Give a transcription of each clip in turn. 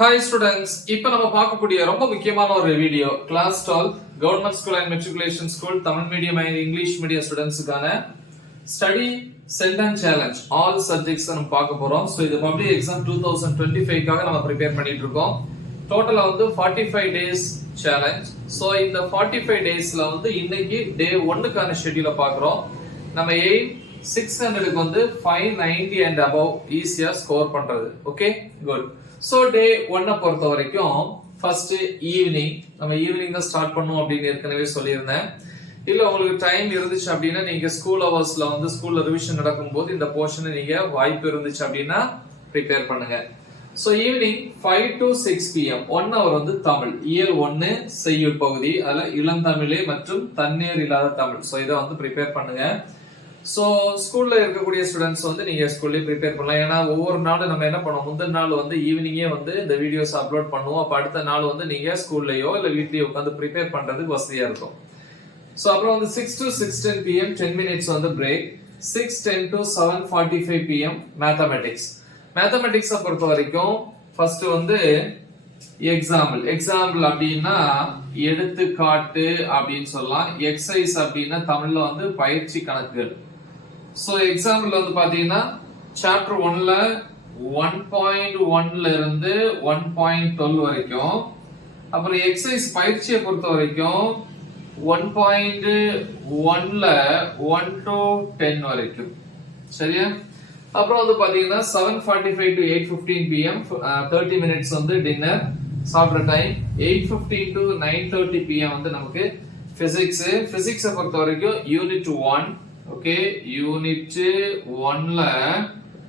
Hi students, இப்போ நம்ம பார்க்கக்கூடிய ரொம்ப முக்கியமான ஒரு video class 12 government school and matriculation school Tamil medium and English medium ஸ்டூடெண்ட்ஸ்க்கான study sentence challenge all subjects நம்ம பார்க்க போறோம். சோ இது பப்ளிக் எக்ஸாம் 2025 க்காக நம்ம ப்ரிப்பேர் பண்ணிட்டு இருக்கோம். டோட்டலா வந்து 45 டேஸ் சேலஞ்ச். சோ இந்த 45 டேஸ்ல வந்து இன்னைக்கு டே 1 க்கான ஷெட்யூலை பார்க்கறோம். நம்ம எய்ம் 600க்கு வந்து 590 and above ஈஸியா ஸ்கோர் பண்றது. Okay good. சோ டே 1 பொறுத்த வரைக்கும் ஃபர்ஸ்ட் ஈவினிங் நம்ம ஈவினிங் தான் ஸ்டார்ட் பண்ணுவோம் அப்படின்னு ஏற்கனவே சொல்லியிருந்தேன். இல்ல உங்களுக்கு டைம் இருந்துச்சு அப்படின்னா நீங்க ஸ்கூல் ஹவர்ஸ்ல வந்து ஸ்கூல்ல ரிவிஷன் நடக்கும்போது இந்த போர்ஷனை நீங்க வாய்ப்பு இருந்துச்சு அப்படின்னா ப்ரிப்பேர் பண்ணுங்க. So evening 5 to 6 pm 1 hour வந்து தமிழ் இயல் 1 செய்யுள் பகுதி, அதுல இளந்தமிழே மற்றும் தண்ணீர் இல்லாத தமிழ். சோ இதை வந்து ப்ரிப்பேர் பண்ணுங்க. சோ ஸ்கூல்ல இருக்கக்கூடிய ஸ்டூடெண்ட்ஸ் வந்து நீங்க ஸ்கூல்ல ப்ரிப்பேர் பண்ணலாம். ஏன்னா ஒவ்வொரு நாளும் நம்ம என்ன பண்ணுவோம், முந்தின நாள் வந்து ஈவினிங்கே வந்து இந்த வீடியோஸ் அப்லோட் பண்ணுவோம். அப்ப அடுத்த நாள் வந்து நீங்க ஸ்கூல்லயோ இல்ல வீட்லயோ உட்காந்து ப்ரிப்பேர் பண்றதுக்கு வசதியா இருக்கும். சோ அப்புறம் வந்து 6 to 6:10 pm 10 minutes வந்து break. 6:10 to 7:45 pm mathematics. Mathematics பொறுத்த வரைக்கும் ஃபர்ஸ்ட் வந்து எக்ஸாம்பிள் அப்படின்னா எடுத்துக்காட்டு அப்படின்னு சொல்லலாம். எக்ஸசைஸ் அப்படின்னா தமிழ்ல வந்து பயிற்சி கணக்குகள். சோ எக்ஸாம்பிள் வந்து பாத்தீங்கன்னா சாப்டர் 1ல 1.1ல இருந்து 1.12 வரைக்கும், அப்புறம் எக்ஸசைஸ் பயிற்சியை பொறுத்த வரைக்கும் 1.1ல 1 to 10 வரைக்கும். சரியா? அப்புறம் வந்து பாத்தீங்கன்னா 7:45 to 8:15 pm 30 minutes வந்து டின்னர் சாப்பிட்ற டைம். 8:15 to 9:30 pm வந்து நமக்கு பிசிக்ஸ் பொறுத்த வரைக்கும் யூனிட் 1. ஓகே, யூனிட் 1ல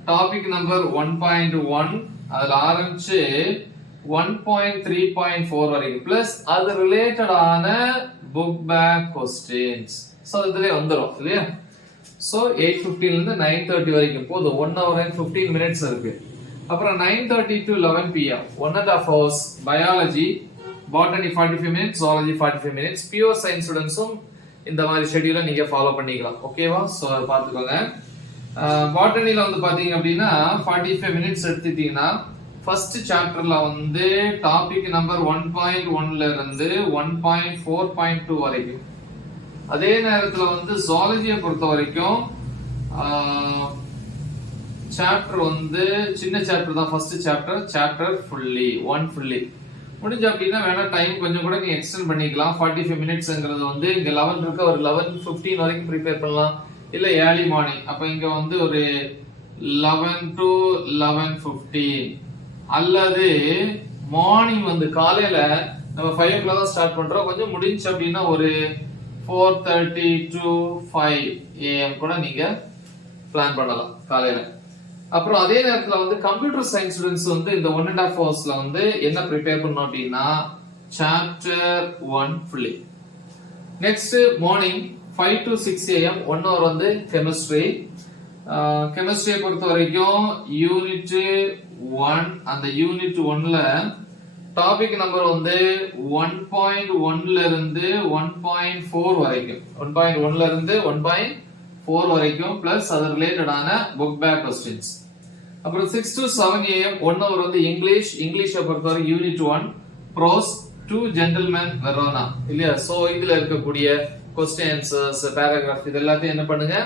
டாபிக் நம்பர் 1.1 அதுல ஆரம்பிச்சு 1.3.4 வரைக்கும் பிளஸ் அது ரிலேட்டடான புக் பேக் क्वेश्चंस. சோ இதுலயே வந்துரும் இல்லையா? சோ 8:15 ல இருந்து 9:30 வரைக்கும் போதும். 1 hour and 15 minutes இருக்கு. அப்புறம் 9:30 to 11 pm 1.5 hours biology, botany 45 minutes, zoology 45 minutes. Pure science ஸ்டூடண்ட்ஸும் இந்த மாதிரி ஷெட்யூலை நீங்க ஃபாலோ பண்ணிக்கலாம். ஓகேவா? சோ அதை பார்த்துக்கோங்க. பாட்டனில வந்து பாத்தீங்க அப்படின்னா 45 minutes எடுத்துட்டீங்கன்னா ஃபர்ஸ்ட் சாப்டர்ல வந்து டாபிக் நம்பர் 1.1ல இருந்து 1.4.2 வரைக்கும். அதே நேரத்துல வந்து ஜுவாலஜியை பொறுத்த வரைக்கும் சாப்டர் வந்து சின்ன சாப்டர் தான். ஃபர்ஸ்ட் சாப்டர் ஃபுல்லி 1 ஃபுல்லி முடிஞ்ச அப்படின்னா வேணா டைம் கொஞ்சம் கூட நீங்க எக்ஸ்டெண்ட் பண்ணிக்கலாம். 45 மினிட்ஸ்ங்கிறது வந்து இங்க 11 இருக்கு, ஒரு 11:15 வரைக்கும் ப்ரிப்பேர் பண்ணலாம். இல்ல ஏர்லி மார்னிங் அப்ப இங்க வந்து ஒரு 11 to 11:15 அல்லது மார்னிங் வந்து காலையில நம்ம 5 o'clock தான் ஸ்டார்ட் பண்றோம். கொஞ்சம் முடிஞ்சு அப்படின்னா ஒரு 4:30 to 5 am கூட நீங்க பிளான் பண்ணலாம் காலையில. அப்புறம் அதே நேரத்துல வந்து கம்ப்யூட்டர் சயின்ஸ் ஸ்டூடண்ட்ஸ் வந்து இந்த 1.5 hours வந்து என்ன ப்ரிப்பேர் பண்ணணும் அப்படின்னா chapter 1 fully. Next morning 5 to 6 am 1 hour வந்து கெமிஸ்ட்ரியை பொறுத்த வரைக்கும் யூனிட் 1. அந்த யூனிட் 1ல டாபிக் நம்பர் வந்து 1.1ல இருந்து 1.4 வரைக்கும், 1.1ல இருந்து 1.4 வரைக்கும் பிளஸ் அது ரிலேட்டடான புக் பேக் क्वेश्चंस. அப்புறம் 6 to 7 am 1 hour வந்து இங்கிலீஷை பொறுத்தவரை யூனிட் 1 ப்ரோஸ் 2 ஜென்டில்மேன் வெரோனா இல்லையா? சோ இதுல இருக்கக்கூடிய क्वेश्चंस பேராகிராஃப் இது எல்லாத்தையும் என்ன பண்ணுங்க,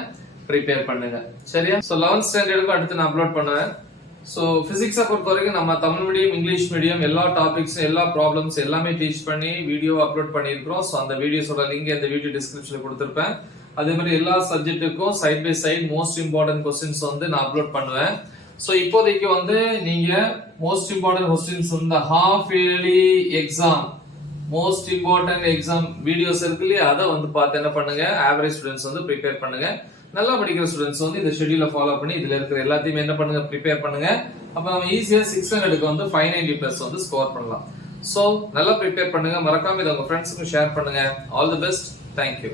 ப்ரிப்பேர் பண்ணுங்க. சரியா? சோ 11th ஸ்டாண்டர்டுக்கு அடுத்து நான் அப்லோட் பண்ணுவேன். சோ பிசிக்ஸை பொறுத்த வரைக்கும் நம்ம தமிழ் மீடியம் இங்கிலீஷ் மீடியம் எல்லா டாபிக்ஸ் எல்லா ப்ராப்ளம்ஸ் எல்லாமே டீச் பண்ணி வீடியோ அப்லோட் பண்ணியிருக்கிறோம். சோ அந்த வீடியோஸோட லிங்க் இந்த வீடியோ டிஸ்கிரிப்ஷன்ல கொடுத்திருப்பேன். அதே மாதிரி எல்லா சப்ஜெக்ட்டுக்கும் side by side most important questions வந்து நான் அப்லோட் பண்ணுவேன். சோ இப்போதைக்கு வந்து நீங்க மோஸ்ட் இம்பார்ட்டன்ட் क्वेश्चंस இந்த half yearly exam most important exam videos இருக்கு இல்லையா, அதை வந்து பார்த்து என்ன பண்ணுங்க, ஆவரேஜ் ஸ்டூடெண்ட்ஸ் வந்து ப்ரிப்பேர் பண்ணுங்க. நல்லா படிக்கிற ஸ்டூடெண்ட்ஸ் வந்து இந்த ஷெட்யூலை ஃபாலோ பண்ணி இதுல இருக்கிற எல்லாத்தையும் என்ன பண்ணுங்க, ப்ரிப்பேர் பண்ணுங்க. அப்ப நம்ம ஈஸியா 600க்கு வந்து 590 பிளஸ் வந்து ஸ்கோர் பண்ணலாம். சோ நல்லா ப்ரிப்பேர் பண்ணுங்க. மறக்காம இதை உங்க ஃப்ரெண்ட்ஸுக்கு ஷேர் பண்ணுங்க. All the best. தேங்க்யூ.